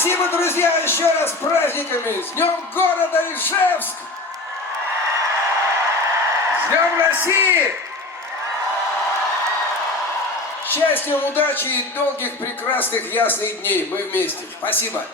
Спасибо, друзья, еще раз с праздниками! С Днем города Ижевск! С Днем России! Счастья, удачи и долгих, прекрасных, ясных дней! Мы вместе. Спасибо!